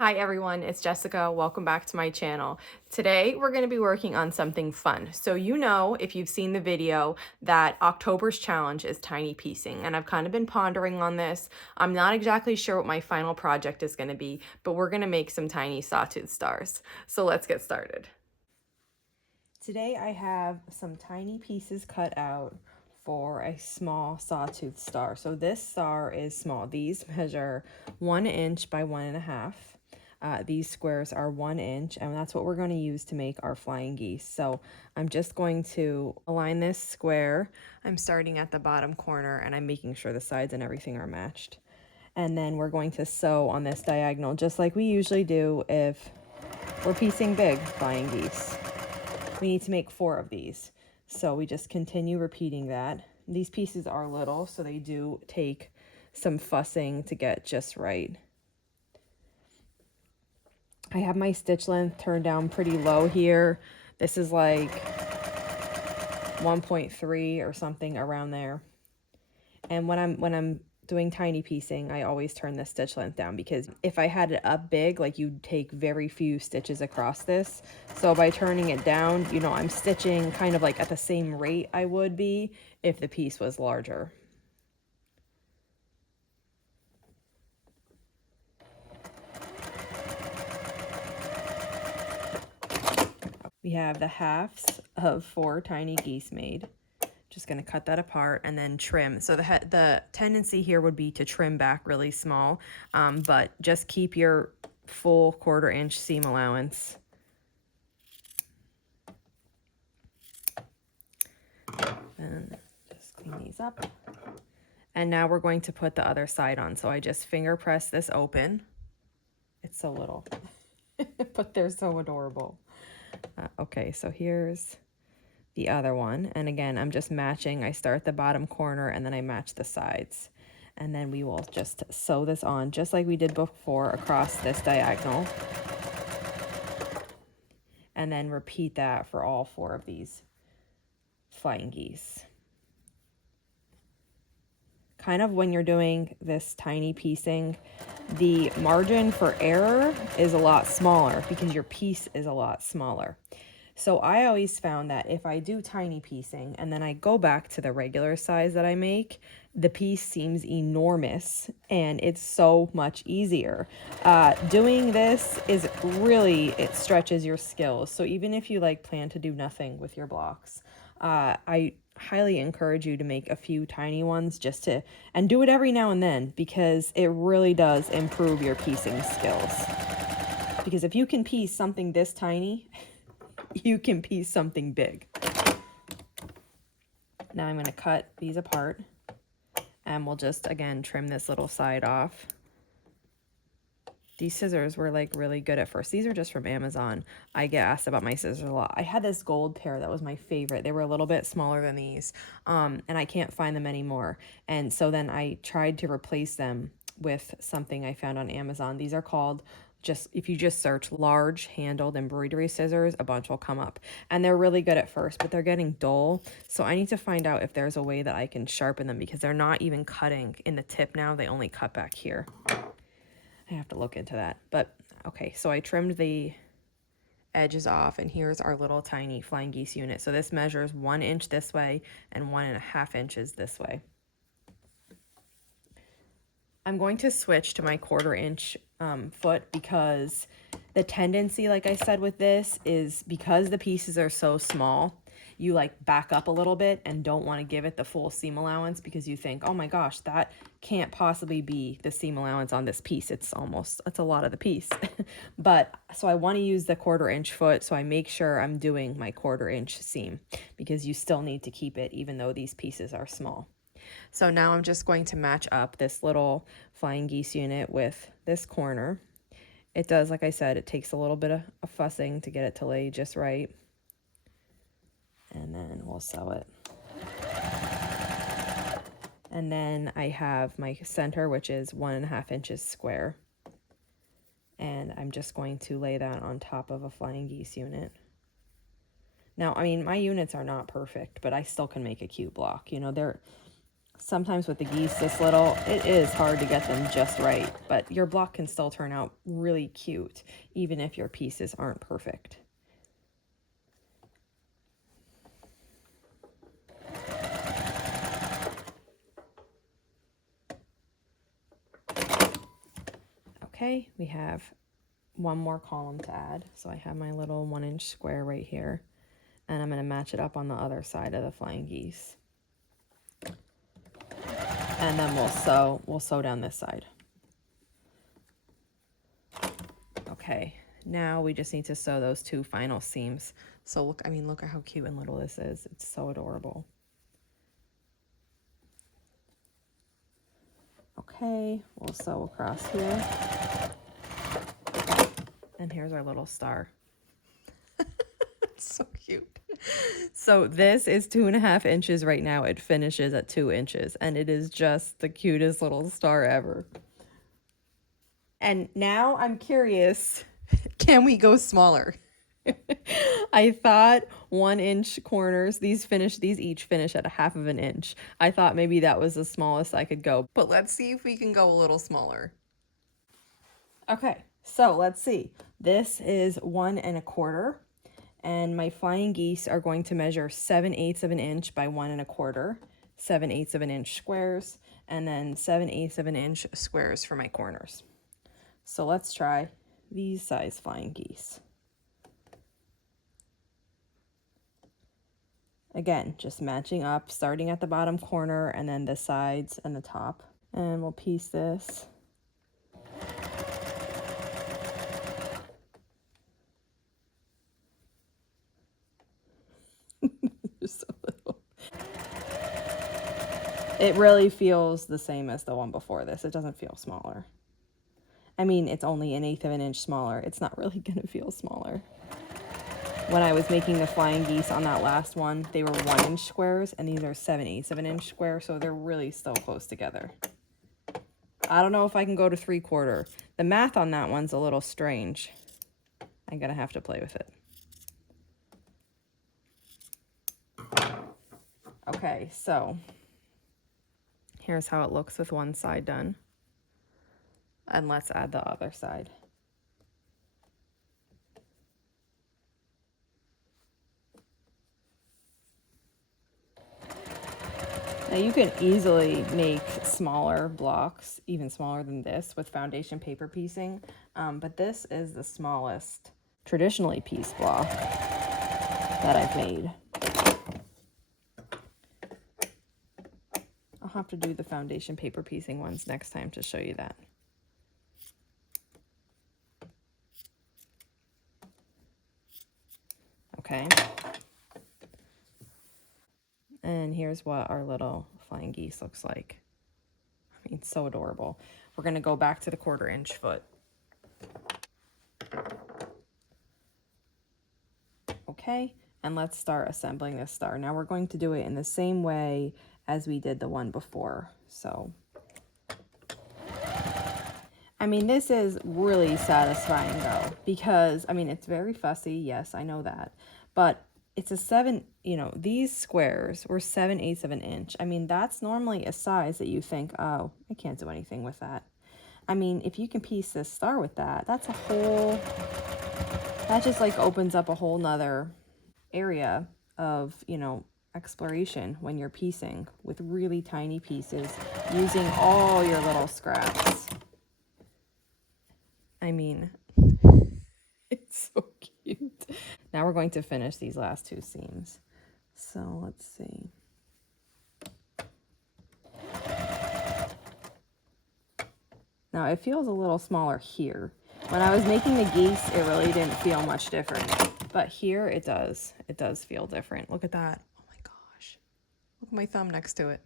Hi everyone, it's Jessica. Welcome back to my channel. Today we're going to be working on something fun. So if you've seen the video, that October's challenge is tiny piecing, and I've kind of been pondering on this. I'm not exactly sure what my final project is going to be, but we're going to make some tiny sawtooth stars. So let's get started. Today I have some tiny pieces cut out for a small sawtooth star. So this star is small. These measure 1 inch by 1.5. These squares are 1 inch, and that's what we're going to use to make our flying geese. So I'm just going to align this square. I'm starting at the bottom corner, and I'm making sure the sides and everything are matched. And then we're going to sew on this diagonal, just like we usually do if we're piecing big flying geese. We need to make 4 of these. So we just continue repeating that. These pieces are little, so they do take some fussing to get just right. I have my stitch length turned down pretty low here. This is like 1.3 or something around there. And when I'm doing tiny piecing, I always turn the stitch length down, because if I had it up big, like, you'd take very few stitches across this. So by turning it down, I'm stitching kind of like at the same rate I would be if the piece was larger. We have the halves of 4 tiny geese made. Just going to cut that apart and then trim. So the tendency here would be to trim back really small, but just keep your full 1/4 inch seam allowance. And just clean these up. And now we're going to put the other side on. So I just finger press this open. It's so little, but they're so adorable. Okay, so here's the other one. And again, I'm just matching. I start the bottom corner and then I match the sides. And then we will just sew this on just like we did before across this diagonal. And then repeat that for all 4 of these flying geese. Kind of when you're doing this tiny piecing, the margin for error is a lot smaller because your piece is a lot smaller. So I always found that if I do tiny piecing and then I go back to the regular size that I make, the piece seems enormous and it's so much easier. Doing this is really, it stretches your skills. So even if you plan to do nothing with your blocks, I highly encourage you to make a few tiny ones and do it every now and then, because it really does improve your piecing skills. Because if you can piece something this tiny, you can piece something big. Now I'm going to cut these apart, and we'll just again trim this little side off. These scissors were really good at first. These are just from Amazon. I get asked about my scissors a lot. I had this gold pair that was my favorite. They were a little bit smaller than these, and I can't find them anymore. And so then I tried to replace them with something I found on Amazon. These are called, if you just search large handled embroidery scissors, a bunch will come up. And they're really good at first, but they're getting dull. So I need to find out if there's a way that I can sharpen them, because they're not even cutting in the tip now. They only cut back here. I have to look into that. But okay, so I trimmed the edges off, and here's our little tiny flying geese unit. So this measures 1 inch this way and 1.5 inches this way. I'm going to switch to my 1/4 inch foot, because the tendency, like I said with this, is because the pieces are so small, you back up a little bit and don't want to give it the full seam allowance, because you think, oh my gosh, that can't possibly be the seam allowance on this piece. It's a lot of the piece. But so I want to use the 1/4 inch foot, so I make sure I'm doing my 1/4 inch seam, because you still need to keep it even though these pieces are small. So now I'm just going to match up this little flying geese unit with this corner. It does, like I said, it takes a little bit of fussing to get it to lay just right. And then we'll sew it. And then I have my center, which is 1.5 inches square. And I'm just going to lay that on top of a flying geese unit. Now, I mean, my units are not perfect, but I still can make a cute block. Sometimes with the geese this little, it is hard to get them just right, but your block can still turn out really cute, even if your pieces aren't perfect. Okay, we have one more column to add. So I have my little 1-inch square right here, and I'm going to match it up on the other side of the flying geese. And then we'll sew down this side. Okay, now we just need to sew those 2 final seams. So look, I mean, look at how cute and little this is. It's so adorable. Okay, we'll sew across here. And here's our little star. It's so cute. So this is 2.5 inches right now. It finishes at 2 inches, and it is just the cutest little star ever. And now I'm curious, can we go smaller? I thought 1-inch corners, these each finish at 1/2 inch. I thought maybe that was the smallest I could go, but let's see if we can go a little smaller. Okay, so let's see. This is 1 1/4, and my flying geese are going to measure 7/8 of an inch by 1 1/4, 7/8 of an inch squares, and then 7/8 of an inch squares for my corners. So let's try these size flying geese. Again, just matching up, starting at the bottom corner and then the sides and the top. And we'll piece this. So little. It really feels the same as the one before this. It doesn't feel smaller. I mean, it's only 1/8 of an inch smaller. It's not really gonna feel smaller. When I was making the flying geese on that last one, they were 1-inch squares, and these are 7/8 of an inch square, so they're really still close together. I don't know if I can go to 3/4. The math on that one's a little strange. I'm gonna have to play with it. Okay, so here's how it looks with one side done. And let's add the other side. Now you can easily make smaller blocks, even smaller than this, with foundation paper piecing, but this is the smallest traditionally pieced block that I've made. I'll have to do the foundation paper piecing ones next time to show you that. Okay. And here's what our little flying geese looks like. I mean, so adorable. We're going to go back to the 1/4 inch foot. Okay, and let's start assembling this star. Now we're going to do it in the same way as we did the one before. So, I mean, this is really satisfying though, because, I mean, it's very fussy. Yes, I know that. But it's a 7, you know, these squares were 7/8 of an inch. I mean, that's normally a size that you think, oh, I can't do anything with that. I mean, if you can piece this star with that, that's a whole, that just like opens up a whole nother area of, you know, exploration when you're piecing with really tiny pieces, using all your little scraps. I mean, it's so cute. Now we're going to finish these last 2 seams. So let's see. Now it feels a little smaller here. When I was making the geese, it really didn't feel much different. But here it does. It does feel different. Look at that. Oh my gosh. Look at my thumb next to it.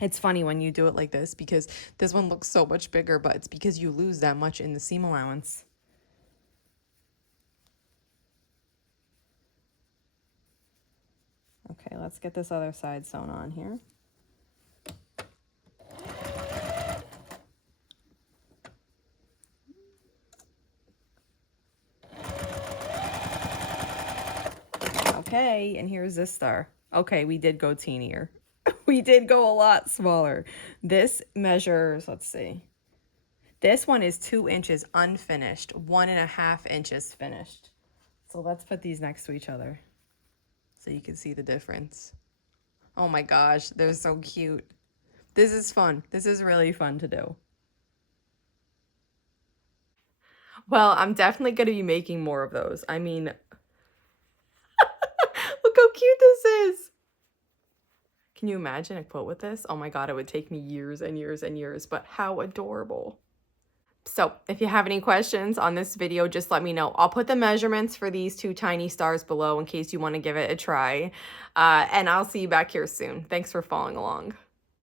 It's funny when you do it like this because this one looks so much bigger, but it's because you lose that much in the seam allowance. Okay, let's get this other side sewn on here. Okay, and here's this star. Okay, we did go teenier. We did go a lot smaller. This measures, let's see. This one is 2 inches unfinished, 1.5 inches finished. So let's put these next to each other so you can see the difference. Oh my gosh, they're so cute. This is fun. This is really fun to do. Well, I'm definitely going to be making more of those. I mean, look how cute this is. Can you imagine a quilt with this? Oh my God, it would take me years and years and years, but how adorable. So if you have any questions on this video, just let me know. I'll put the measurements for these 2 tiny stars below in case you want to give it a try. And I'll see you back here soon. Thanks for following along.